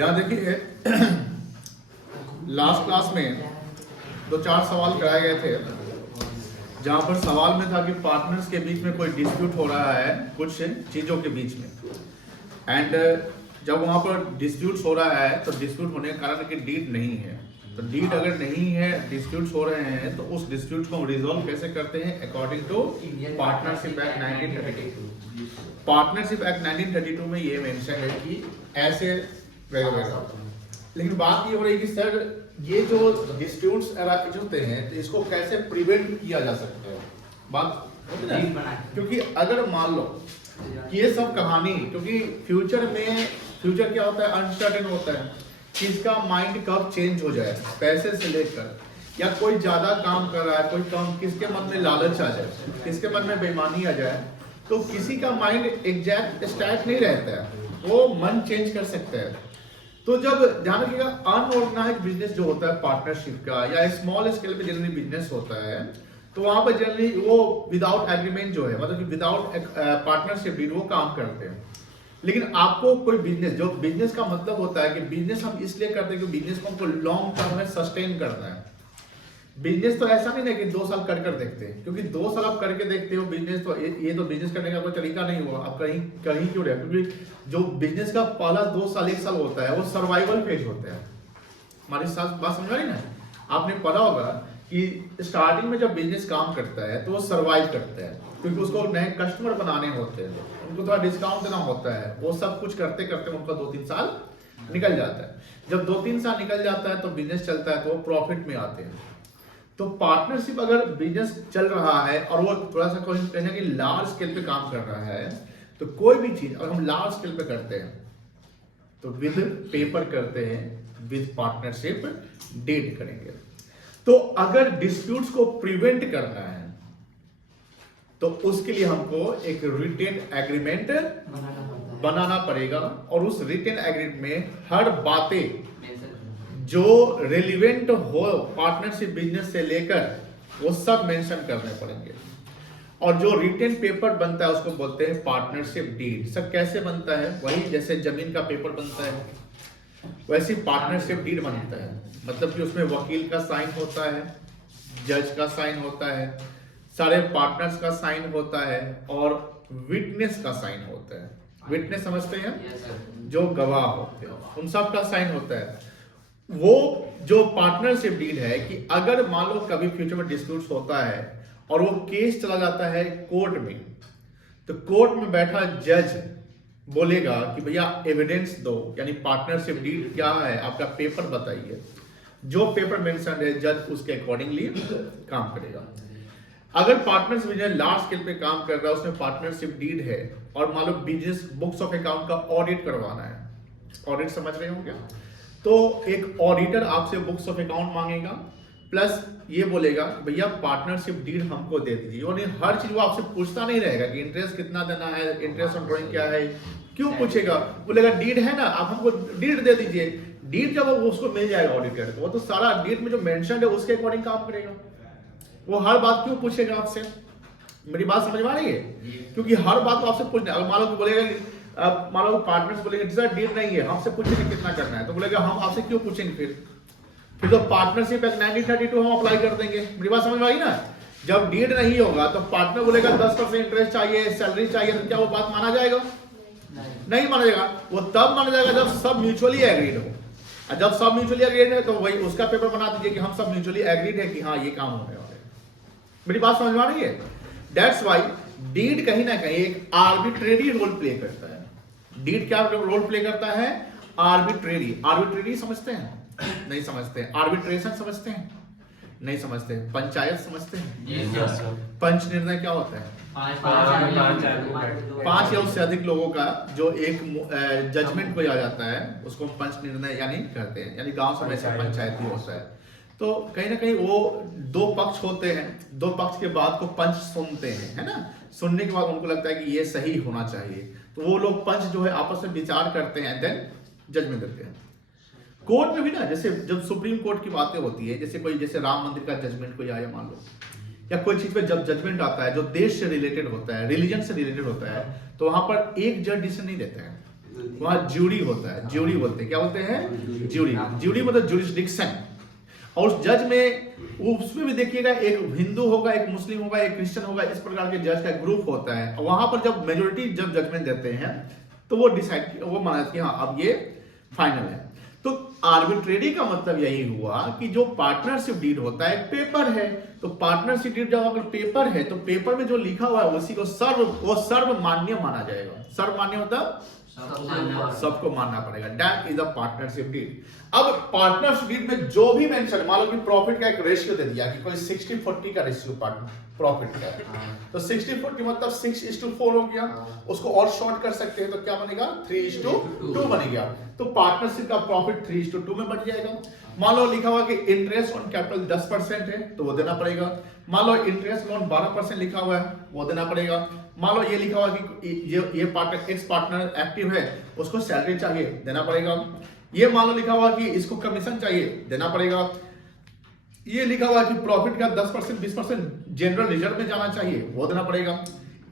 यहाँ देखिए last class में 2-4 सवाल कराए गए थे, जहाँ पर सवाल में था कि पार्टनर्स के बीच में कोई डिस्प्यूट हो रहा है कुछ चीज़ों के बीच में, एंड जब वहाँ पर डिस्प्यूट्स हो रहा है तो डिस्प्यूट होने का कारण कि डीड नहीं है। तो डीड अगर नहीं है, डिस्प्यूट्स हो रहे हैं, तो उस डिस्प्यूट को हम रिजॉल्व कैसे करते हैं according to partnership act 1932। Partnership act 1932 में ये मेंशन है कि ऐसे वगैरह। लेकिन बात ये हो रही है कि सर ये जो डिस्प्यूट्स होते हैं तो इसको कैसे प्रिवेंट किया जा सकता है, बात क्योंकि अगर मान लो कि ये सब कहानी, क्योंकि फ्यूचर क्या होता है, अनसर्टेन होता है कि इसका माइंड कब चेंज हो जाए, पैसे से लेकर या कोई ज्यादा काम कर रहा है, कोई काम, किसके मन में लालच आ जाए, किसके मन में बेईमानी आ जाए, तो किसी का माइंड एग्जैक्ट स्टैट नहीं रहता है, वो मन चेंज कर सकता है। तो जब ध्यान रखिएगा, अनऑर्गेनाइज बिजनेस जो होता है पार्टनरशिप का या स्मॉल स्केल पे जनरली बिजनेस होता है, तो वहां पर जनरली वो विदाउट एग्रीमेंट जो है, मतलब कि विदाउट पार्टनरशिप डीड वो काम करते हैं। लेकिन आपको कोई बिजनेस, जो बिजनेस का मतलब होता है कि बिजनेस हम इसलिए करते हैं कि बिजनेस को हमको लॉन्ग टर्म में सस्टेन करना है। बिजनेस तो ऐसा नहीं है कि 2 साल कर देखते हैं, क्योंकि 2 साल आप करके देखते हो बिजनेस, तो ये तो बिजनेस करने का कोई तरीका नहीं हुआ, आप कहीं क्यों रहे, क्योंकि जो बिजनेस का पहला 2 साल 1 साल होता है वो सर्वाइवल फेज होता है। हमारी साथ बात समझ रही ना, आपने पढ़ा होगा कि स्टार्टिंग में जब बिजनेस काम करता है तो वो सर्वाइव करता है, क्योंकि उसको नए कस्टमर बनाने होते हैं, उनको थोड़ा डिस्काउंट देना होता है, वो सब कुछ करते करते उनका 2-3 साल निकल जाता है। जब 2-3 साल निकल जाता है तो बिजनेस चलता है, तो वो प्रॉफिट में आते हैं। तो पार्टनरशिप अगर बिजनेस चल रहा है और वो थोड़ा सा कहना कि लार्ज स्केल पे काम कर रहा है, तो कोई भी चीज अगर हम लार्ज स्केल पे करते हैं तो विद पेपर करते हैं, विद पार्टनरशिप डीड करेंगे। तो अगर डिस्प्यूट्स को प्रिवेंट करना है तो उसके लिए हमको एक रिटेन एग्रीमेंट बनाना पड़ेगा, और उस रिटेन एग्रीमेंट में हर बातें जो रेलिवेंट हो पार्टनरशिप बिजनेस से लेकर वो सब मेंशन करने पड़ेंगे। और जो रिटेन पेपर बनता है उसको बोलते हैं पार्टनरशिप डीड। सब कैसे बनता है, वही जैसे जमीन का पेपर बनता है वैसे पार्टनरशिप डीड बनता है, मतलब कि उसमें वकील का साइन होता है, जज का साइन होता है, सारे पार्टनर्स का साइन होता है, और विटनेस का साइन होता है। विटनेस समझते हैं, जो गवाह होते हैं, उन सब का साइन होता है। वो जो पार्टनरशिप डीड है कि अगर मान लो कभी फ्यूचर में डिस्प्यूट होता है और वो केस चला जाता है कोर्ट में, तो कोर्ट में बैठा जज बोलेगा कि भैया एविडेंस दो, यानी पार्टनरशिप डीड क्या है, आपका पेपर बताइए। जो पेपर मेंशन है जज उसके अकॉर्डिंगली काम करेगा। अगर पार्टनर्स बिजनेस लार्ज स्केल पे काम कर रहा है, उसमें पार्टनरशिप डीड है, और मान लो बिजनेस बुक्स ऑफ अकाउंट का ऑडिट करवाना है, ऑडिट समझ रहे हो क्या, तो एक ऑडिटर आपसे बुक्स ऑफ अकाउंट मांगेगा, प्लस ये बोलेगा भैया पार्टनरशिप डीड हमको दे दीजिए। और हर चीज वो आपसे पूछता नहीं रहेगा कि इंटरेस्ट कितना देना है, इंटरेस्ट ऑन ड्रॉइंग क्या है, क्यों पूछेगा, बोलेगा डीड है ना, आप हमको डीड दे दीजिए। डीड जब उसको मिल जाएगा ऑडिटर को, तो सारा डीड में जो मेंशन है उसके अकॉर्डिंग काम करेगा। वो हर बात क्यों पूछेगा आपसे, मेरी बात समझ में आ रही है, क्योंकि हर बात आपसे पूछना। अगर मान लो बोलेगा कि मान लो पार्टनर्स बोलेंगे सर डील नहीं है, हमसे पूछेंगे कितना करना है, तो बोलेगा हम आपसे क्यों पूछेंगे, फिर तो पार्टनरशिप एक्ट 1932 हम अप्लाई कर देंगे। मेरी बात समझ में आई ना। जब डीड नहीं होगा तो पार्टनर बोलेगा 10% इंटरेस्ट चाहिए, सैलरी चाहिए, तो क्या वो बात माना जाएगा? नहीं माना जाएगा। वो तब माना जाएगा जब सब म्यूचुअली एग्रीड हो, और जब सब म्यूचुअली एग्रीड है तो वही उसका पेपर बना दीजिए कि हम सब म्यूचुअली एग्रीड है कि हाँ ये काम होने वाला है। मेरी बात समझ में आ रही है। दैट्स वाई डीड कहीं ना कहीं एक आर्बिट्रेरी रोल प्ले करता है। डीड क्या रोल प्ले करता है? आर्बिट्रेरी। आर्बिट्रेरी समझते हैं? नहीं समझते। आर्बिट्रेशन समझते हैं? नहीं समझते। पंचायत समझते हैं? पंच निर्णय क्या होता है? 5 या उससे अधिक लोगों का जो एक जजमेंट को आ जाता है उसको पंच निर्णय यानी कहते हैं, यानी गांव सभा से पंचायत ही होता है। तो कहीं ना कहीं वो 2 पक्ष होते हैं, 2 पक्ष के बाद को पंच सुनते हैं, है ना। सुनने के बाद उनको लगता है कि ये सही होना चाहिए, तो वो लोग पंच जो है आपस में विचार करते हैं, देन जजमेंट देते हैं। कोर्ट में भी ना, जैसे जब सुप्रीम कोर्ट की बातें होती है, जैसे राम मंदिर का जजमेंट कोई आया मान लो, या कोई चीज पे जब जजमेंट आता है जो देश से रिलेटेड होता है, रिलीजन से रिलेटेड होता है, तो वहां पर एक जज डिसीजन नहीं देता है, वहाँ ज्यूरी होता है, ज्यूरी बोलते हैं, क्या बोलते हैं, ज्यूरी। ज्यूरी मतलब जुरिस्डिक्शन। और उस जज में उसमें भी देखिएगा एक हिंदू होगा, एक मुस्लिम होगा, एक क्रिश्चियन होगा, इस प्रकार के जज का ग्रुप होता है। वहां पर जब मेजोरिटी जब जजमेंट देते हैं तो वो डिसाइड, वो माना कि हाँ अब ये फाइनल है। तो आर्बिट्रेरी का मतलब यही हुआ कि जो पार्टनरशिप डीड होता है पेपर है, तो पार्टनरशिप डीड जब अगर पेपर है तो पेपर में जो लिखा हुआ है उसी को सर्वमान्य माना जाएगा। सर्वमान्य मतलब सबको मानना पड़ेगा। That is a partnership deed. अब पार्टनरशिप डीड में जो भी मेंशन, मान लो कि प्रॉफिट का एक रेशियो दे दिया कि कोई 60-40 का रेशियो प्रॉफिट का है, तो 60-40 मतलब 6:4 हो गया। उसको और शॉर्ट कर सकते हैं तो क्या बनेगा, 3:2 बनेगा। तो पार्टनरशिप का प्रॉफिट 3:2 में बढ़ जाएगा। मान लो लिखा हुआ कि इंटरेस्ट ऑन कैपिटल 10% है तो वो देना पड़ेगा। मान लो इंटरेस्ट लोन 12% लिखा हुआ है वो देना पड़ेगा। मान लो ये लिखा हुआ कि ये पार्टनर एक्स पार्टनर एक्टिव है उसको सैलरी चाहिए देना पड़ेगा। ये मान लो लिखा हुआ कि इसको कमीशन चाहिए देना पड़ेगा। ये लिखा हुआ कि प्रॉफिट का 10% 20% जनरल रिजर्व में जाना चाहिए वो देना पड़ेगा।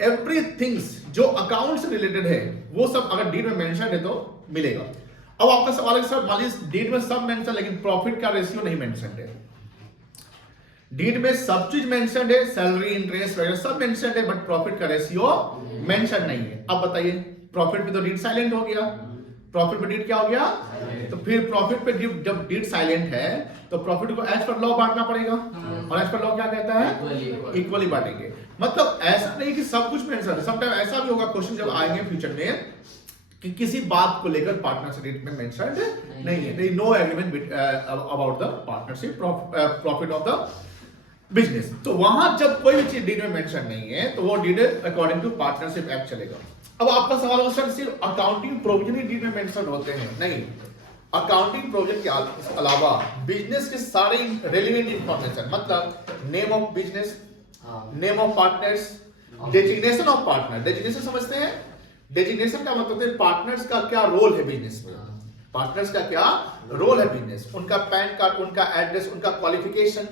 एवरीथिंग्स जो अकाउंट से रिलेटेड है वो सब अगर डीड में मेंशन है तो मिलेगा। अब आपका सवाल है सर मान लीजिए डीड में सब मेंशन लेकिन प्रॉफिट का रेशियो नहीं मेंशन है। डीड में सब चीज मेंशन है, सैलरी इंटरेस्ट वगैरह सब मेंशन है, बट प्रॉफिट का रेशियो मेंशन नहीं है। अब बताइए प्रॉफिट पे तो डीड साइलेंट हो गया, प्रॉफिट पे डीड क्या हो गया, तो फिर प्रॉफिट पे जब डीड साइलेंट है तो प्रॉफिट को एज पर लॉ बांटना पड़ेगा। और एज पर लॉ क्या कहता है, इक्वली बांटेंगे। मतलब ऐसा नहीं कि सब कुछ मेंशन है, समटाइम ऐसा भी होगा क्वेश्चन जब आएंगे फ्यूचर में कि किसी बात को लेकर पार्टनरशिप डीड में मेंशन नहीं है, no agreement about the partnership profit of the business. तो वहां जब कोई भी चीज डीड में मेंशन नहीं है तो वो deed according to partnership act चलेगा। अब आपका सवाल होगा सर सिर्फ अकाउंटिंग प्रोविजन ही डीड में मेंशन होते हैं? नहीं, अकाउंटिंग प्रोविजन के अलावा बिजनेस के सारे रेलेवेंट इंफॉर्मेशन मतलब name of business, name of partners, designation of partner. Designation समझते हैं? डेजिग्नेशन का मतलब है पार्टनर्स का क्या रोल है बिजनेस में, पार्टनर्स का क्या रोल है बिजनेस, उनका पैन कार्ड, उनका एड्रेस, उनका क्वालिफिकेशन,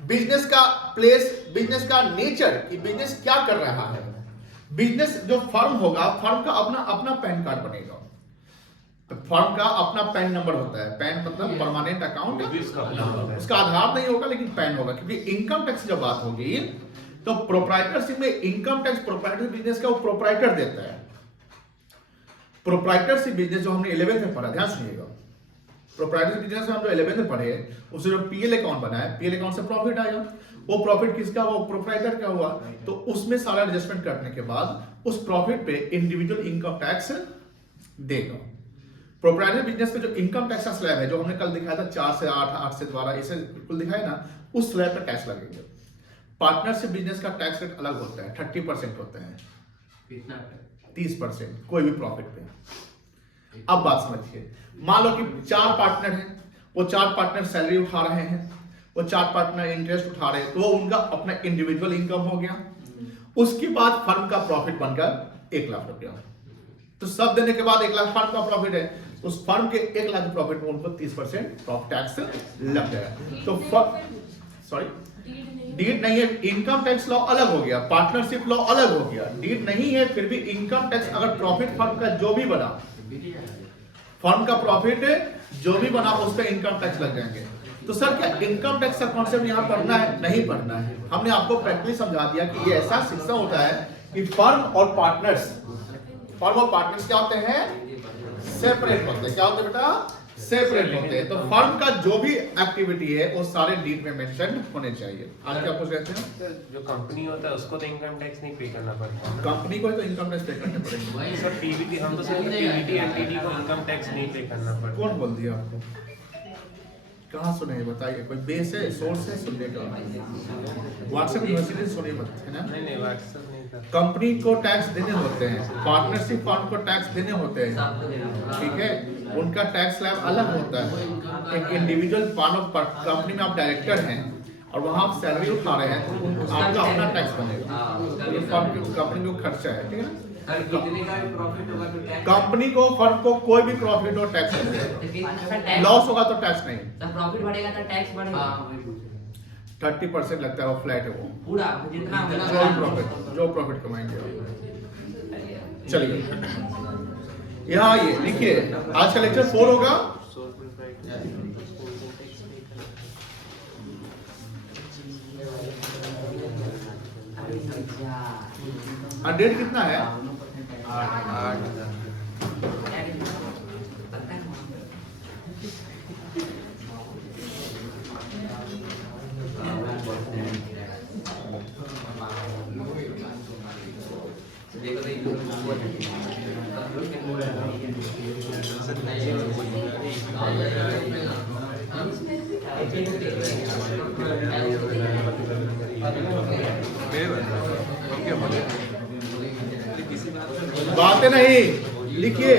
बिजनेस का प्लेस, बिजनेस का नेचर कि बिजनेस क्या कर रहा है। बिजनेस जो फर्म होगा, फर्म का अपना पैन कार्ड बनेगा, तो फर्म का अपना पैन नंबर होता है। पैन मतलब परमानेंट अकाउंट, उसका आधार नहीं होगा लेकिन पैन होगा। क्योंकि इनकम टैक्स जब बात होगी तो प्रोप्राइटरशिप में इनकम टैक्स प्रोप्राइटरशिप बिजनेस का वो प्रोप्राइटर देता है। प्रोप्राइटरशिप बिजनेस जो हमने 11th में पढ़ा, ध्यान सुनिएगा, प्रोप्राइटरशिप बिजनेस में हम जो 11th में पढ़े उससे जो पीएल अकाउंट बना है, पीएल अकाउंट से प्रॉफिट आया, वो प्रॉफिट किसका, वो प्रोप्राइटर का हुआ। तो उसमें सारा एडजस्टमेंट करने के बाद उस प्रॉफिट पे इंडिविजुअल इनकम टैक्स देगा। प्रोप्राइटरी बिजनेस पे जो इनकम टैक्स का स्लैब है जो हमने कल दिखाया था 4 से 8, 8 से 12 इसे कुल दिखाया ना, उस स्लैब पे टैक्स लगेगा। पार्टनरशिप बिजनेस का टैक्स रेट अलग होता है, 30% होता है, 30% कोई भी प्रॉफिट पे। अब बात समझिए, मान लो कि 4 पार्टनर हैं, वो 4 पार्टनर सैलरी उठा रहे हैं, वो 4 पार्टनर इंटरेस्ट उठा रहे हैं, तो वो उनका अपना इंडिविजुअल इनकम हो गया। उसके बाद फर्म का प्रॉफिट बनकर 1 लाख रुपया, तो सब देने के बाद 1 लाख फर्म का प्रॉफिट है, उस फर्म के 1 लाख प्रॉफिट में उनको 30% प्रॉफिट टैक्स लग जाएगा। तो डीड नहीं है, इनकम टैक्स लॉ अलग हो गया, पार्टनरशिप लॉ अलग हो गया। डीड नहीं है फिर भी इनकम टैक्स अगर प्रॉफिट फर्म का जो भी बना, फर्म का प्रॉफिट जो भी बना उस पर इनकम टैक्स लग जाएंगे। तो सर क्या इनकम टैक्स का कॉन्सेप्ट यहाँ पढ़ना है? नहीं पढ़ना है। हमने आपको प्रैक्टिकली समझा दिया कि ये ऐसा शिक्षा होता है कि फर्म और पार्टनर्स क्या होते हैं, सेपरेट होते हैं। क्या होते हैं बेटा, सेपरेट होते हैं। तो फर्म का जो भी एक्टिविटी है वो सारे डीड में मेंशन होने चाहिए। आज क्या पूछ रहे थे? जो कंपनी होता है उसको तो इनकम टैक्स नहीं पे करना पड़ता, कंपनी को तो इनकम टैक्स पे करना पड़ेगा। सर पीबीटी हम तो सिर्फ पीबीटी एनटीडी को इनकम टैक्स नहीं पे करना पड़ता। कौन बोल दिया आपको? कहाँ सुने बताइए, कोई बेस है, सोर्स है सुनने का? व्हाट्सएप यूनिवर्सिटी सुने मत, है ना? नहीं व्हाट्सएप नहीं था। कंपनी को टैक्स देने होते हैं, पार्टनरशिप फर्म को टैक्स देने होते हैं, ठीक है, उनका टैक्स स्लैब अलग होता है। एक इंडिविजुअल कंपनी में आप डायरेक्टर हैं और वहां आप सैलरी उठा रहे हैं तो आपका अपना टैक्स बनेगा, ये फर्म की कंपनी को खर्चा है, ठीक है। कंपनी को फर्म को कोई भी प्रॉफिट हो टैक्स लगेगा, लॉस होगा तो टैक्स नहीं, प्रॉफिट बढ़ेगा तो टैक्स बढ़ेगा। 30% लगता है, वो फ्लैट है, वो पूरा जितना जो प्रॉफिट कमाएंगे। चलिए यहाँ आइए, लिखिए आज का लेक्चर 4 होगा। और डेट कितना है? 8। बातें नहीं, लिखिए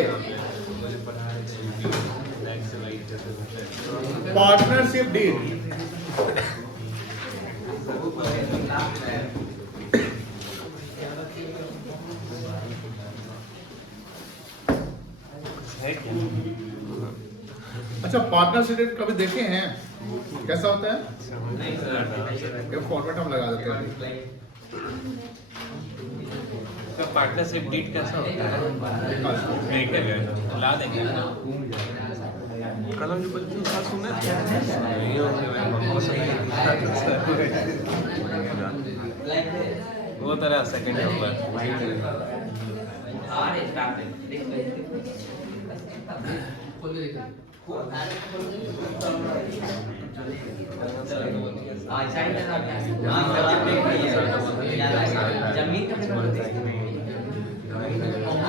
पार्टनरशिप डीड। अच्छा, पार्टनरशिप डीड कभी देखे हैं? कैसा होता है? ये फॉर्मेट हम लगा देते हैं। तो पार्टनरशिप डीड कैसा होता है? देखेंगे, ला देंगे। कलम जो बच्चों का सुने वो तरह सेकंड नंबर जमीन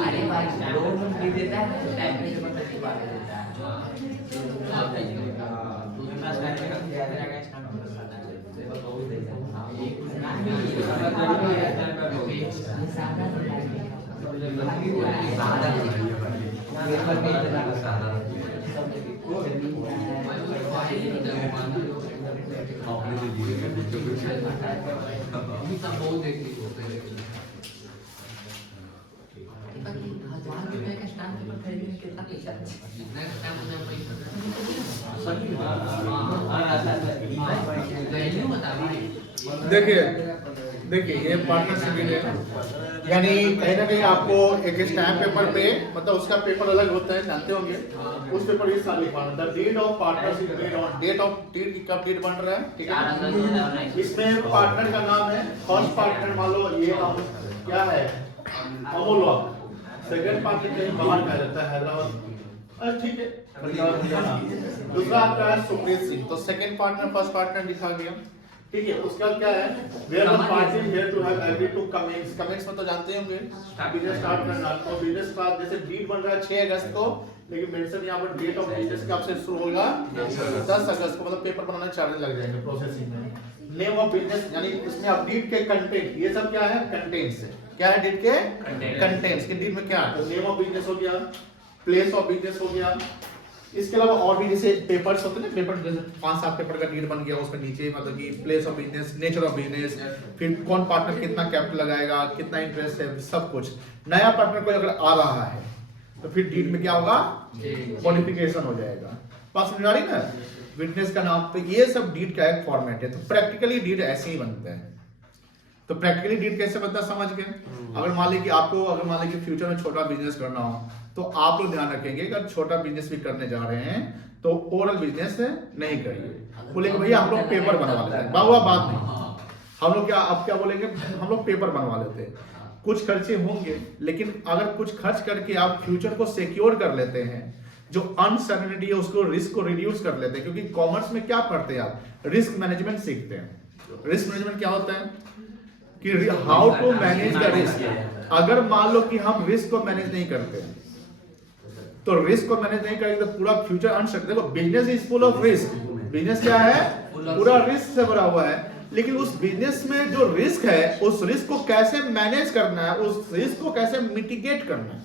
अरे भाई लोन दे देता है टाइम पे जब तक देता ₹1000 का स्टैम्प पेपर खरीदने में कितना पैसा जितना स्टैम्प वैल्यू बता दीजिए। देखिए ये पार्टनरशिप डीड है, यानी कहीं ना कहीं आपको एक स्टैम्प पेपर पे, मतलब उसका पेपर अलग होता है, जानते होंगे। उस पेपर ये साल लिखवाना, the deed of partnership deed on date of deed की कब डीड बन रहा है, ठीक है। इसमें पार्टनर का नाम है, फर्स्ट पार्टनर मान लो ये नाम क्या है, अमोल। सेकंड पार्टनर कहीं बाहर का रहता है, हैदराबाद, ठीक है। दूसरा आपका है सुप्रीत सिंह, तो सेकंड पार्टनर फर्स्ट पार्टनर लिखा गया, ठीक है। उसका क्या है, where the party hereto have agreed to commence. Commence में तो जानते होंगे बिजनेस स्टार्ट करना, तो बिजनेस स्टार्ट जैसे डीड बन रहा है 6 अगस्त को, लेकिन मेंशन यहां पर डेट ऑफ बिजनेस कब से शुरू होगा, 10 अगस्त को, मतलब पेपर बनाने 4 दिन लग जाएंगे प्रोसेसिंग में। नेम ऑफ बिजनेस, यानी इसमें आप डीड के कंटेंट, ये सब क्या है, कंटेंट्स है। क्या है डीड के कंटेंट्स, के डीड में क्या है, तो नेम ऑफ बिजनेस हो गया, प्लेस ऑफ बिजनेस हो गया। इसके अलावा और भी जैसे पेपर्स होते हैं ना, पेपर जैसे 5-7 पेपर का डीड बन गया, उसमें नीचे मतलब कि place of business, nature of business, फिर कौन पार्टनर कितना कैपिटल लगाएगा, कितना इंटरेस्ट है, सब कुछ। नया पार्टनर कोई अगर आ रहा है तो फिर डीड में क्या होगा, मॉडिफिकेशन हो जाएगा। बात समझ आ रही ना, विटनेस का नाम, तो ये सब डीड का एक फॉर्मेट है। तो प्रैक्टिकली डीड ऐसे ही बनते हैं। तो प्रैक्टिकली डीड कैसे बनता है समझ गए। अगर मान लीजिए आपको, अगर मान लीजिए फ्यूचर में छोटा बिजनेस करना हो, तो आप लोग ध्यान रखेंगे अगर छोटा बिजनेस भी करने जा रहे हैं तो ओरल बिजनेस नहीं करिए। बोलेंगे भैया हम लोग पेपर बनवा लेते हैं, बाबा बात नहीं, हम लोग क्या, अब क्या बोलेंगे, हम लोग पेपर बनवा लेते हैं। कुछ खर्चे होंगे, लेकिन अगर कुछ खर्च करके आप फ्यूचर को सिक्योर कर लेते हैं, जो अनसर्टेनिटी है उसको, रिस्क को रिड्यूस कर लेते हैं। क्योंकि कॉमर्स में क्या पढ़ते हैं आप, रिस्क मैनेजमेंट सीखते हैं। रिस्क मैनेजमेंट क्या होता है कि how to manage the risk. अगर मान लो कि हम रिस्क को मैनेज नहीं करते, तो रिस्क को मैनेज नहीं करेंगे तो पूरा फ्यूचर अनसर्टेन। देखो business is full of risk, business क्या है, पूरा रिस्क से भरा हुआ है। लेकिन उस बिजनेस में जो रिस्क है, उस रिस्क को कैसे मैनेज करना है, उस रिस्क को कैसे मिटिगेट करना है।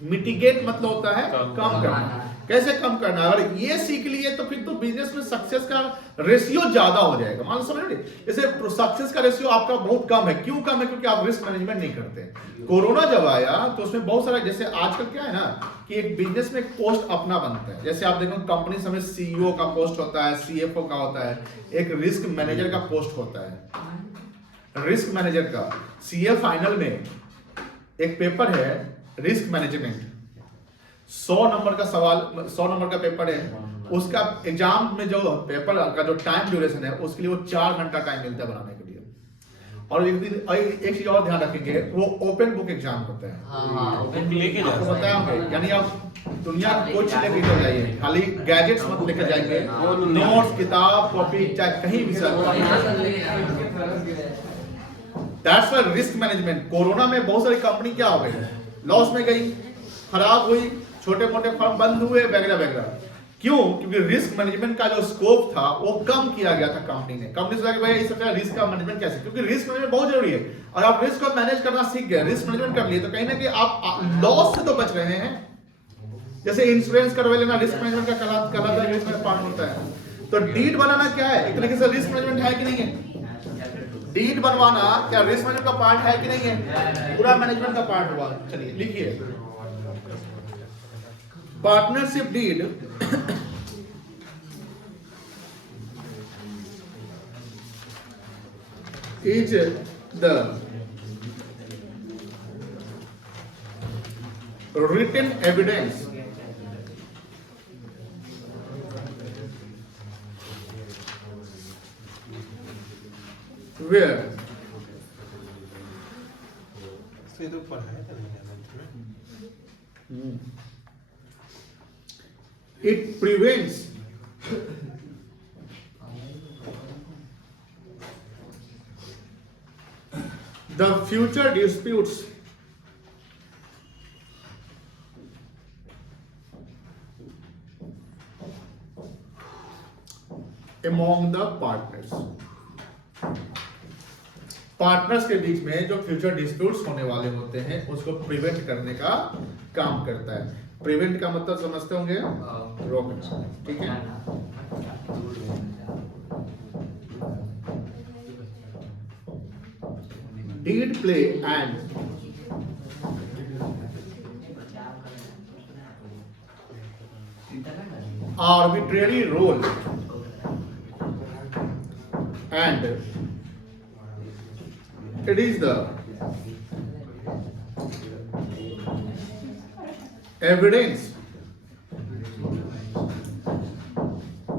मिटिगेट मतलब होता है कम करना, कैसे कम करना। अगर ये सीख लिए तो फिर तो बिजनेस में सक्सेस का रेशियो ज्यादा हो जाएगा। मान लो समझ रहे, जैसे सक्सेस का रेशियो आपका बहुत कम है। क्यों कम है, क्योंकि आप रिस्क मैनेजमेंट नहीं करते। कोरोना जब आया तो उसमें बहुत सारा, जैसे आजकल क्या है ना कि एक बिजनेस में एक पोस्ट अपना बनता है। जैसे आप देखो कंपनी में सीईओ का पोस्ट होता है, सीएफओ का होता है, एक रिस्क मैनेजर का पोस्ट होता है। रिस्क मैनेजर का सीए फाइनल में एक पेपर है रिस्क मैनेजमेंट, 100 नंबर का सवाल, 100 नंबर का पेपर है, उसका एग्जाम में जो पेपर का जो टाइम ड्यूरेशन है उसके लिए वो 4 घंटा टाइम मिलता है बनाने के लिए। और एक चीज और ध्यान रखेंगे, वो ओपन बुक एग्जाम होता है। हाँ लेके जा आपको बताया होंगे, यानी आप दुनिया कुछ लेके चल जाइए, खाली गैजेट्स मत लेकर जाएंगे, नोट्स, किताब, कॉपी, चाहे कहीं भी sir. That's why risk management. Corona में बहुत सारी कंपनी क्या हो गई, लॉस में गई, खराब हुई, छोटे मोटे फर्म बंद हुए, वगैरह वगैरह। क्यों? क्योंकि रिस्क मैनेजमेंट का जो स्कोप था वो कम किया गया था कंपनी ने। कंपनी सोचा कि भाई इस तरह रिस्क का मैनेजमेंट कैसे, क्योंकि रिस्क मैनेजमेंट बहुत जरूरी है। और आप रिस्क को मैनेज करना सीख गए, रिस्क मैनेजमेंट कर लिए, तो कहीं ना कहीं आप लॉस से तो बच रहे हैं। जैसे इंश्योरेंस करवा लेना रिस्क मैनेजमेंट का कहलाता है, रिस्क में पार्ट होता है। तो डीड बनाना क्या है, एक तरीके से रिस्क मैनेजमेंट है कि नहीं है? डीड बनवाना क्या रिस्क मैनेजमेंट का पार्ट है कि नहीं है? पूरा मैनेजमेंट का पार्ट हुआ। चलिए लिखिए, partnership deed is the written evidence where इसलिए तो पढ़ाया था नहीं it prevents the future disputes among the partners। Partners के बीच में जो फ्यूचर डिस्प्यूट्स होने वाले होते हैं उसको प्रिवेंट करने का काम करता है। प्रिवेंट का मतलब समझते होंगे, रोकना, ठीक है। Deed play and arbitrary role and it is the evidence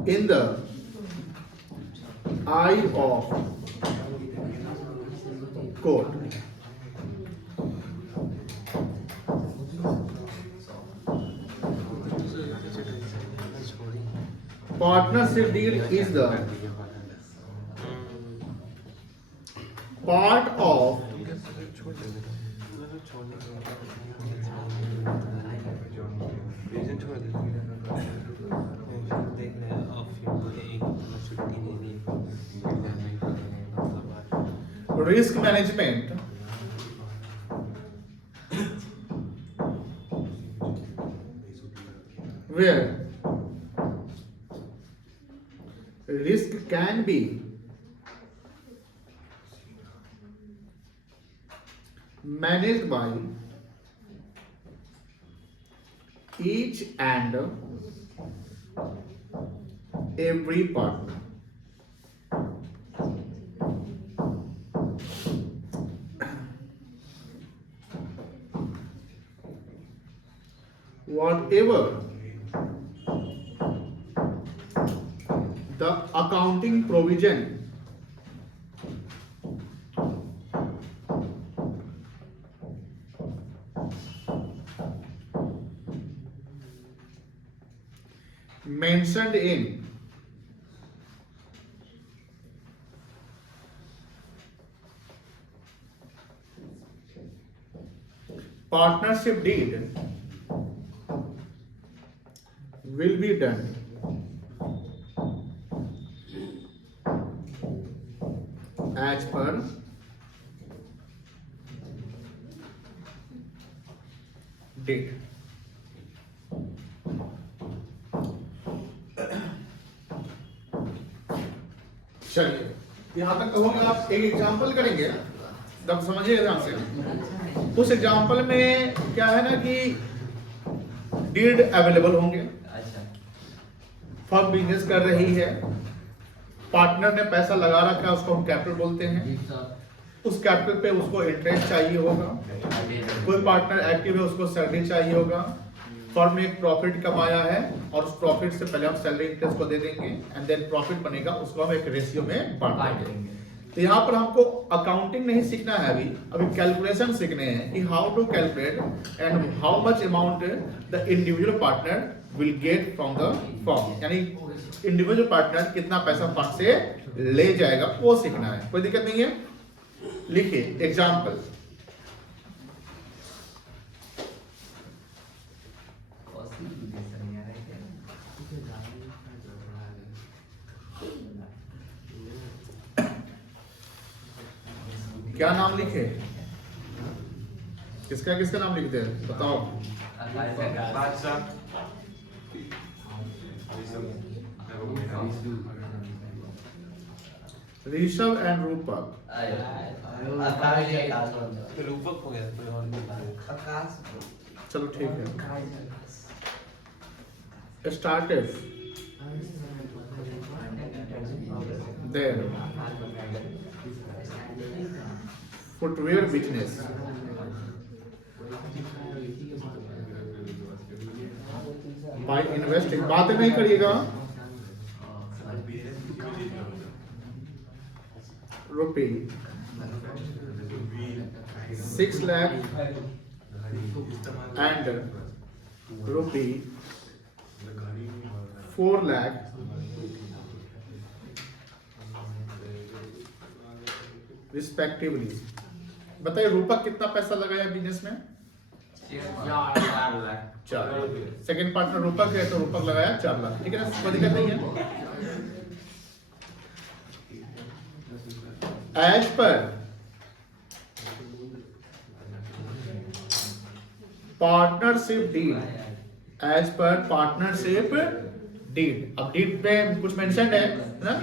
in the eye of court। Partnership deal is the part of risk management where risk can be managed by each and every partner। Whatever the accounting provision mentioned in partnership deed will be done as per date। चलिए यहां तक कहोगे आप, एक example करेंगे ना, तब समझिए ध्यान से। उस एग्जांपल में क्या है ना कि डीड अवेलेबल होंगे, फर्म बिजनेस कर रही है, पार्टनर ने पैसा लगा रखा है, उसको हम कैपिटल बोलते हैं। उस कैपिटल पे उसको इंटरेस्ट चाहिए होगा, कोई पार्टनर एक्टिव है उसको सैलरी चाहिए होगा, फर्म ने एक प्रॉफिट कमाया है और उस प्रॉफिट से पहले हम सैलरी इंटरेस्ट को दे देंगे एंड देन प्रॉफिट बनेगा उसको हम एक रेशियो में बांट देंगे। तो यहाँ पर हमको अकाउंटिंग नहीं सीखना है, अभी कैलकुलेशन सीखने हैं कि how to calculate and how much amount the individual partner will get from the firm, यानी इंडिविजुअल पार्टनर कितना पैसा फंड से ले जाएगा वो सीखना है। कोई दिक्कत नहीं है, लिखिए एग्जाम्पल। क्या नाम लिखे, किसका किसका नाम लिखते हैं बताओ। ऋषभ एंड रूपक। रूपक हो गया कोई और नहीं। चलो ठीक है। Started their footwear business. By investing, बातें नहीं करिएगा। Rupee 6 lakh and rupee 4 lakh respectively. बताइए रूपक कितना पैसा लगाया बिजनेस में? 4। सेकेंड पार्टनर रूपक है तो रूपक लगाया 4 लाख। ठीक है ना, कोई दिक्कत नहीं है। As per partnership deed, as per partnership deed. अब डीड पे कुछ मेंशन है ना,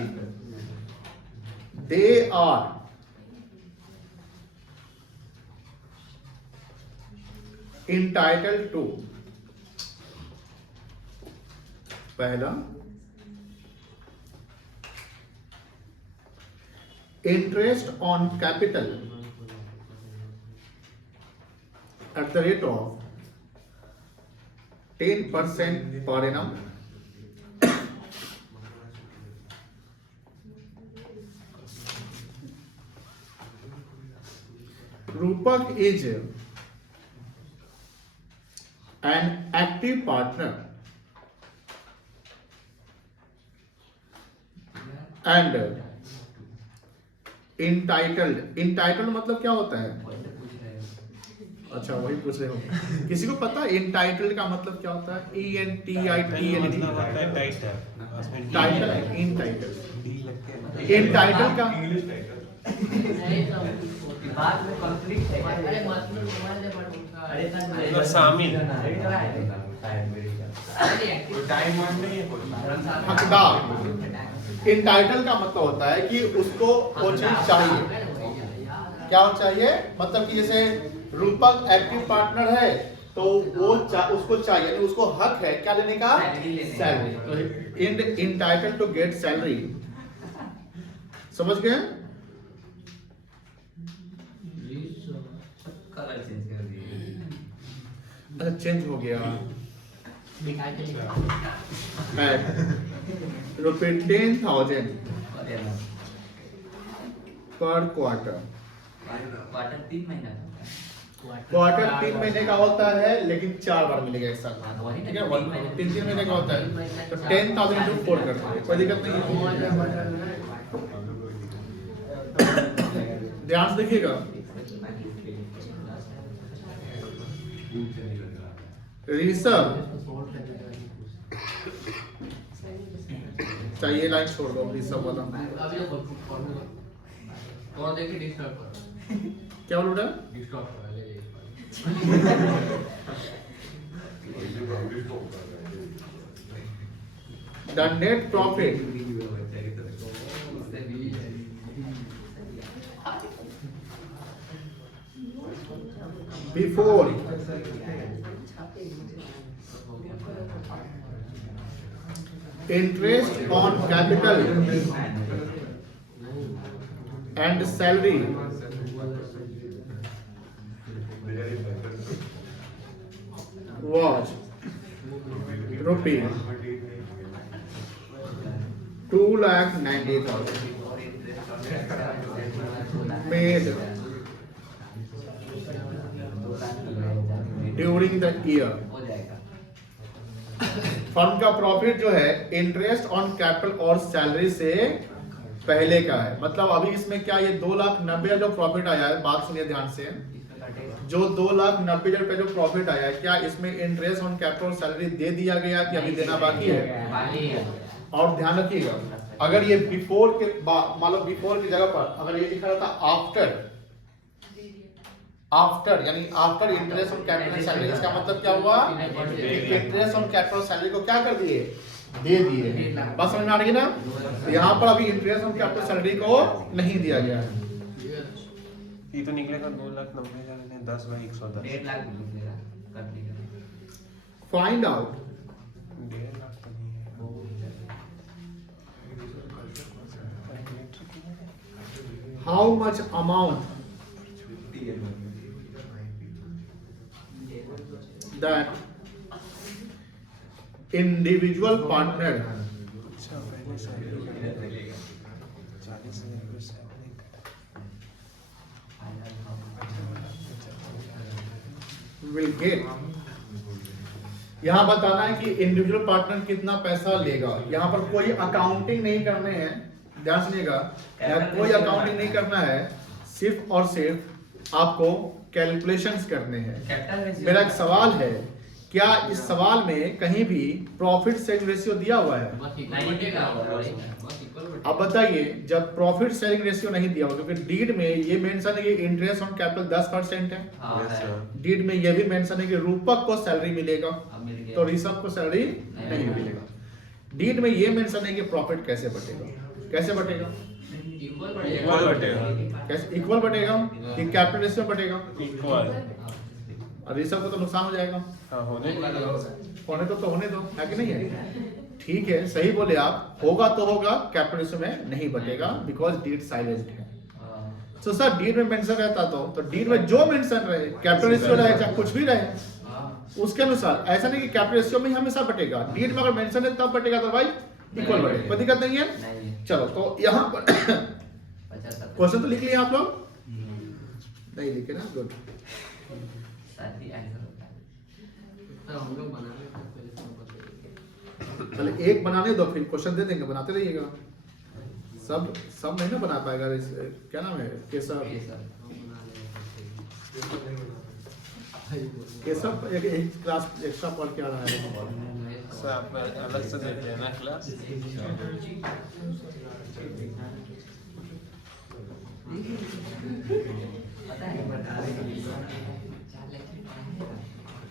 दे आर entitled to, पहला interest on capital at the rate of 10% per annum, Rupak is an active partner and entitled मतलब क्या होता है? अच्छा वही पूछ रहे हो। किसी को पता entitled का मतलब क्या होता है? ENTITLED टाइटल, entitled का बात में कॉन्फ्लिक्ट है। अरे मतलब शामिल हकदार। इंटाइटल का मतलब होता है कि उसको वो चीज चाहिए। क्या हो चाहिए? मतलब कि जैसे रूपक एक्टिव पार्टनर है तो वो उसको चाहिए, यानी उसको हक है क्या लेने का? Salary. Entitle to get salary. समझ गए? अच्छा चेंज हो गया। रुपये 10,000 पर क्वार्टर। क्वार्टर 3 महीना क्वार्टर 3 महीने का होता है लेकिन 4 बार मिलेगा एक साथ। ठीक है, 3 महीने का होता है तो 10,000 into 4 करते हैं, कोई दिक्कत नहीं है। ध्यान से देखिएगा। ऋषभ, चाहिए लाइन छोड़ दो ऋषभ वाला। और देखिए डिस्टर्ब करो। क्या बोल रहा? डिस्टर्ब करो ले ले। The net profit before interest on capital and salary was paid during the year. हो जाएगा। फर्म का प्रॉफिट जो है इंटरेस्ट ऑन कैपिटल और सैलरी से पहले का है। मतलब अभी इसमें क्या ये 2,90,000 जो प्रॉफिट आया है, बात सुनिए ध्यान से, जो 2,90,000 रुपए जो प्रॉफिट आया है, क्या इसमें इंटरेस्ट ऑन कैपिटल और सैलरी दे दिया गया कि अभी देना बाकी है? और ध्यान रखिएगा, अगर ये बिफोर के मान लो बिफोर की जगह पर अगर ये लिखा रहता आफ्टर यानी after interest on capital salary, इसका मतलब क्या हुआ? इंटरेस्ट ऑन कैपिटल सैलरी को क्या कर दिए? दे दिए। बस समझ में आ रही है ना? तो यहाँ पर अभी इंटरेस्ट ऑन कैपिटल सैलरी को नहीं दिया गया है। ये तो निकलेगा 2,90,000 ने 10 बाई 110 1.5 लाख निकलेगा कर दिया। फाइंड आउट 1.5 लाख तो नहीं है। How much amount that individual partner अच्छा पहले सैलरी लगेगा 40,000 रुपये सैलरी will get। यहाँ बताना है कि इंडिविजुअल पार्टनर कितना पैसा लेगा। यहाँ पर कोई अकाउंटिंग नहीं करने हैं, ध्यान सुनिएगा, यहाँ कोई अकाउंटिंग नहीं करना है, सिर्फ और सिर्फ आपको कैलकुलेशंस करने हैं। मेरा एक सवाल है, क्या इस सवाल में कहीं भी प्रॉफिट सेलिंग रेशियो दिया हुआ है? अब बताइए, जब प्रॉफिट सेलिंग रेशियो नहीं दिया हुआ, क्योंकि डीड में ये मेंशन है कि इंटरेस्ट ऑन कैपिटल 10% है, डीड में ये भी मेंशन है कि रूपक को सैलरी मिलेगा, तो ऋषभ को सैलरी नहीं मिलेगा। डीड में ये मेंशन है कि प्रॉफिट कैसे बटेगा, कैसे बटेगा? इक्वल बटेगा। कैसे इक्वल बटेगा कि कैपिटल रेशियो बटेगा? इक्वल। और ऋषभ को तो नुकसान हो जाएगा। हाँ होने होने तो होने दो, है कि नहीं है? ठीक है, सही बोले आप, होगा तो होगा, कैपिटल रेशियो में नहीं बटेगा बिकॉज डीड साइलेंट है। तो सर डीड में मेंशन रहता तो डीड में जो मेंशन रहे, कैपिटल रेशियो रहे चाहे कुछ भी रहे, उसके अनुसार, ऐसा नहीं कि कैपिटल रेशियो में ही हमेशा बटेगा, डीड में अगर मेंशन है तब बटेगा, तो भाई इक्वल बटेगा, कोई दिक्कत नहीं है। चलो तो यहाँ पर क्वेश्चन तो लिख लिया आप लोग? नहीं लिखे ना, गुड। पहले एक बनाने दो, फिर क्वेश्चन दे देंगे, बनाते रहिएगा। सब नहीं ना बना पाएगा। क्या नाम है? केशव। केशव एक क्लास एक्स्ट्रा पढ़ के आ रहा है। सर आप अलग से देते हैं ना क्लास?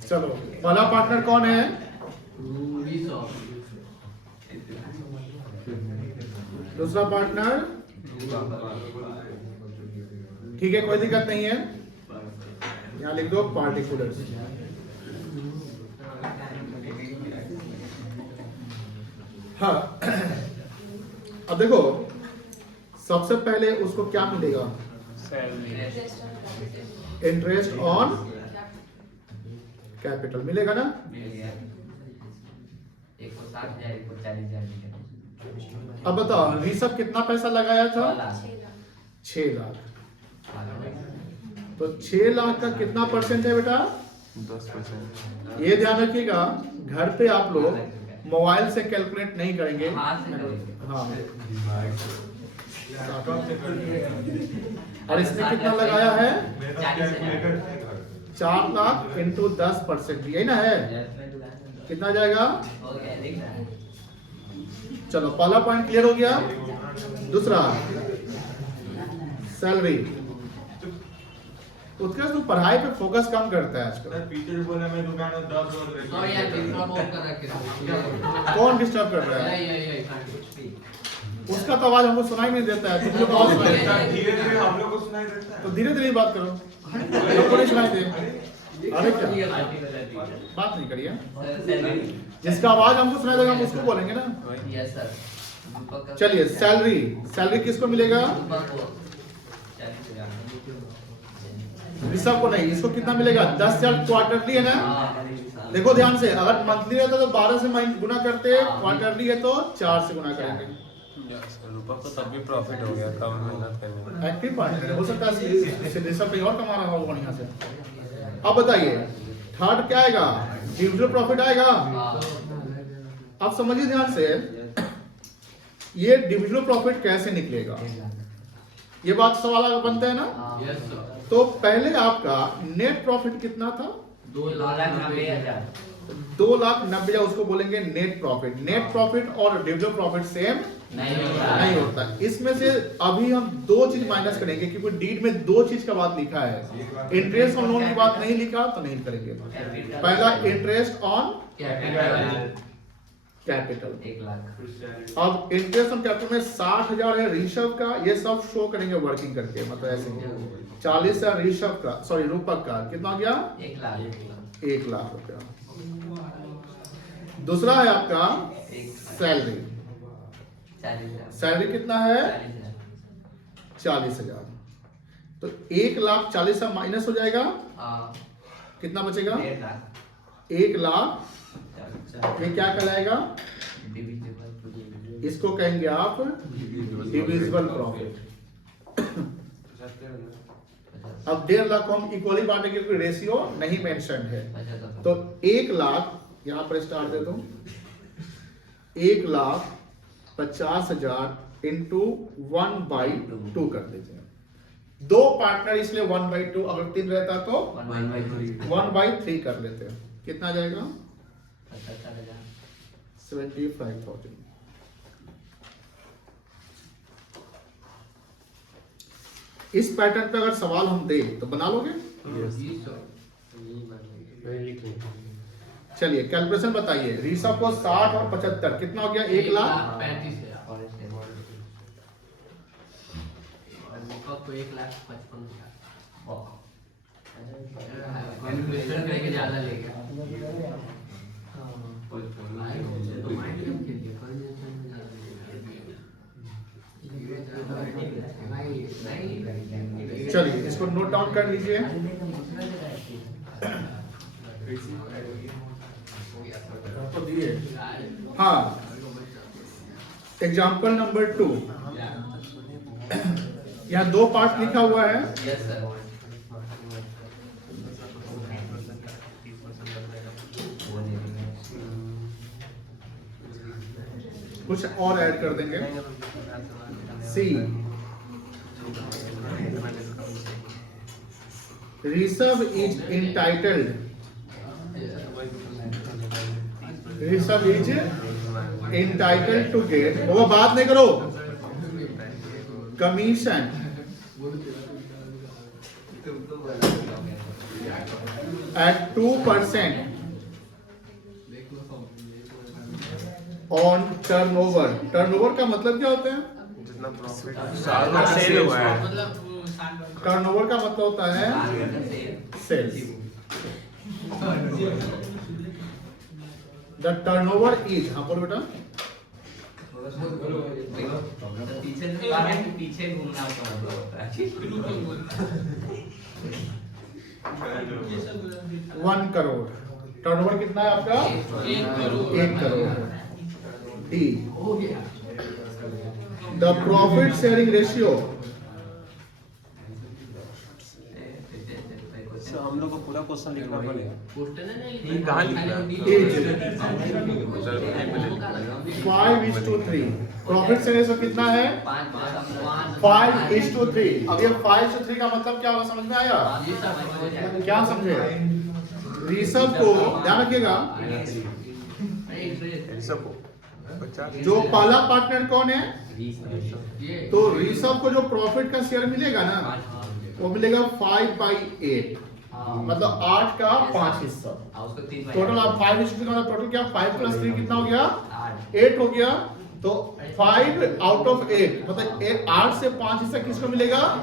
चलो, पहला पार्टनर कौन है? दूसरा पार्टनर, ठीक है, कोई दिक्कत नहीं है। यहाँ लिख दो पार्टिकुलर्स। हाँ, अब देखो, सबसे पहले उसको क्या मिलेगा? सैलरी। इंटरेस्ट ऑन कैपिटल मिलेगा ना? 160,000 अब बताओ, ऋषभ कितना पैसा लगाया था? 6 लाख। तो 6 लाख का कितना परसेंट है बेटा? 10%। ये ध्यान रखिएगा, घर पे आप लोग मोबाइल से कैलकुलेट नहीं करेंगे। हाँ, और इसमें कितना लगाया है? 4 लाख इंटू 10%, यही ना है? कितना जाएगा? चलो, पहला पॉइंट क्लियर हो गया। दूसरा, सैलरी। उत्कर्ष तू पढ़ाई पे फोकस कम करता है आजकल। टीचर बोला मैं दुकान में 10 और कौन डिस्टर्ब कर रहा है? उसका तो आवाज हमको सुनाई नहीं देता है, तुम लोग आवाज सुनाई देता है। धीरे-धीरे हम लोग को सुनाई देता है। तो धीरे-धीरे बात करो, हमको नहीं सुनाई दे। अरे क्या बात नहीं करिए, जिसका आवाज हमको सुनाई देगा हम उसको बोलेंगे ना। चलिए, सैलरी। सैलरी किसको मिलेगा? ऋषभ को नहीं। इसको कितना मिलेगा? 10,000 क्वार्टरली है ना? देखो ध्यान से, अगर मंथली रहता तो 12 से गुना करते, क्वार्टरली है तो 4 से गुना करेंगे। रूपक को तब भी प्रॉफिट हो गया कम मेहनत करने में। एक्टिव पार्टनर है, हो सकता है ऋषभ कहीं और कमा रहा हो बढ़िया से। अब बताइए थर्ड क्या आएगा, डिविजिबल प्रॉफिट आएगा। आप समझिए ध्यान से, ये डिविजिबल प्रॉफिट कैसे निकलेगा, ये बात सवाल बनता है ना। तो पहले आपका नेट प्रॉफिट कितना था, 2,90,000। 2,90,000, उसको बोलेंगे नेट प्रॉफिट। नेट प्रॉफिट और डिविजिबल प्रॉफिट सेम नहीं होता। इसमें से अभी हम दो चीज माइनस करेंगे, क्योंकि डीड में दो चीज का बात लिखा है, इंटरेस्ट ऑन लोन की बात नहीं लिखा तो नहीं करेंगे। पहला इंटरेस्ट ऑन कैपिटल, 1,00,000। अब इंटरेस्ट ऑन कैपिटल में 60,000 है ऋषभ का, ये सब शो करेंगे वर्किंग करके, मतलब ऐसे 40,000 ऋषभ का, सॉरी रूपक का, कितना हो गया 1,00,000। 1,00,000 रुपया। दूसरा है आपका सैलरी, 40,000। सैलरी कितना है 40,000, तो 1,40,000 माइनस हो जाएगा, कितना बचेगा 1,00,000। ये क्या कहलाएगा, इसको कहेंगे आप डिविजिबल प्रॉफिट। अब 1,50,000 को हम इक्वली बांटेंगे क्योंकि रेशियो नहीं मेंशन है, तो 1,00,000 यहां पर स्टार्ट दे दो, 1,50,000 इंटू 1/2 कर दीजिए। दो पार्टनर इसलिए 1/2, अगर 3 रहता तो 1/3 कर लेते हैं। कितना आ जाएगा 75,000। इस पैटर्न पे अगर सवाल हम दें तो बना लोगे। चलिए कैलकुलेशन बताइए, ऋषभ को 60 और 75 कितना हो गया 1,35,000। को 1,55,000 कैलकुलेशन करके ज्यादा ले गया। चलिए इसको नोट डाउन कर लीजिए। हाँ, एग्जाम्पल नंबर 2, यहाँ दो पार्ट लिखा हुआ है। Yes sir. कुछ और ऐड कर देंगे। See, Rishabh is entitled, Rishabh is entitled to get, वो बात नहीं करो, commission at 2% on turnover. Turnover का मतलब क्या होता है, जितना प्रॉफिट साल में सेल हुआ है, टर्नओवर का मतलब होता है सेल्स। द टर्नओवर इज, हाँ बोलो बेटा, पीछे घूमना होता है 1 करोड़। टर्नओवर कितना है आपका 1 crore. D, the profit sharing ratio, हम लोग को पूरा क्वेश्चन लिखना पड़ेगा। ये कहाँ लिखना है? 5:3। प्रॉफिट शेयरिंग रेशियो कितना है 5:3। अब ये 5:3 का मतलब क्या होगा, समझ में आया, क्या समझे। ऋषभ को ध्यान रखिएगा, जो पहला पार्टनर कौन है, तो ऋषभ को जो प्रॉफिट का शेयर मिलेगा ना, वो मिलेगा 5/8, मतलब 8 का 5 हिस्सा। टोटल आप 5:3 का टोटल क्या, 5 + 3 कितना हो गया 8 हो गया। तो 5 आउट ऑफ 8 मतलब 8 से 5 हिस्सा किसको मिलेगा,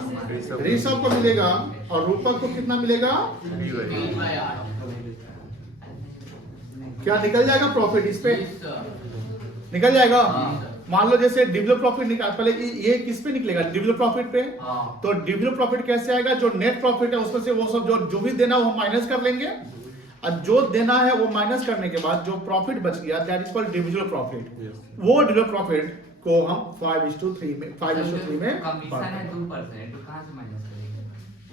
ऋषभ को मिलेगा, और रूपक को कितना मिलेगा, क्या निकल जाएगा प्रॉफिट, इस पे निकल जाएगा। मान लो जैसे डिविजिबल प्रॉफिट निकाल, पहले ये किस पे निकलेगा, डिविजिबल प्रॉफिट पे। तो डिविजिबल प्रॉफिट कैसे आएगा, जो नेट प्रॉफिट है उसमें से वो सब जो भी देना वो माइनस कर लेंगे, और जो देना है वो माइनस करने के बाद जो प्रॉफिट बच गया that is called divisible profit. वो डिविजिबल प्रॉफिट को हम 5:3 में कमीशन है बांटते हैं। 2%, तो कहाँ से माइनस करेंगे?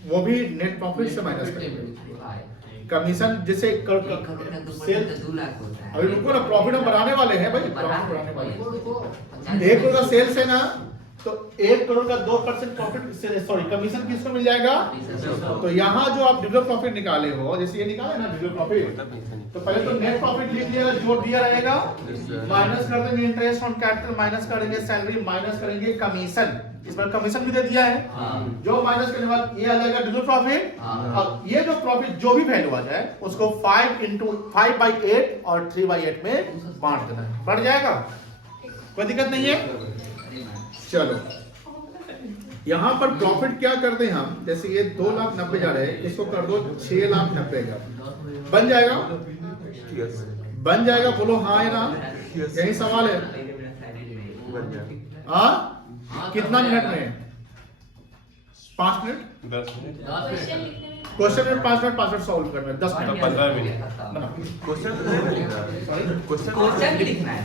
वो भी नेट प्रॉफिट से माइनस करेंगे। कमीशन जैसे सेल 2 लाख होता है। अभी रुको ना, प्रॉफिट हम बढ़ाने वाले हैं भाई, प्रॉफिट बढ़ाने वाले हैं। 1 करोड़ का सेल्स है ना, तो 1 करोड़ का 2% प्रॉफिट सॉरी कमीशन किसको मिल जाएगा? तो यहाँ जो आप डिविडेंड प्रॉफिट निकाले हो, जैसे ये निकाले ना डिविडेंड प्रॉफिट, तो पहले तो नेट प्रॉफिट लिख लिया, जो दिया रहेगा माइनस कर देंगे इंटरेस्ट ऑन कैपिटल, माइनस करेंगे सैलरी, माइनस करेंगे कमीशन। इस बार कमीशन भी दे दिया है। जो माइनस करने के बाद ये आ जाएगा डिविडेंड प्रॉफिट। अब ये जो प्रॉफिट जो भी वैल्यू आ जाए उसको 5/8 और 3/8 में बांट देना है, बढ़ जाएगा, कोई दिक्कत नहीं है। चलो यहाँ पर प्रॉफिट क्या करते हैं हम, जैसे ये 2,90,000 जा रहे हैं, इसको कर दो 6,90,000, बन जाएगा? बन जाएगा, बोलो हाँ या ना, यही सवाल है। हाँ, कितना मिनट में? 5 मिनट? 10 मिनट क्वेश्चन में 5 मिनट सॉल्व करना है, 10 मिनट। 15 मिनट क्वेश्चन क्वेश्चन लिखना है।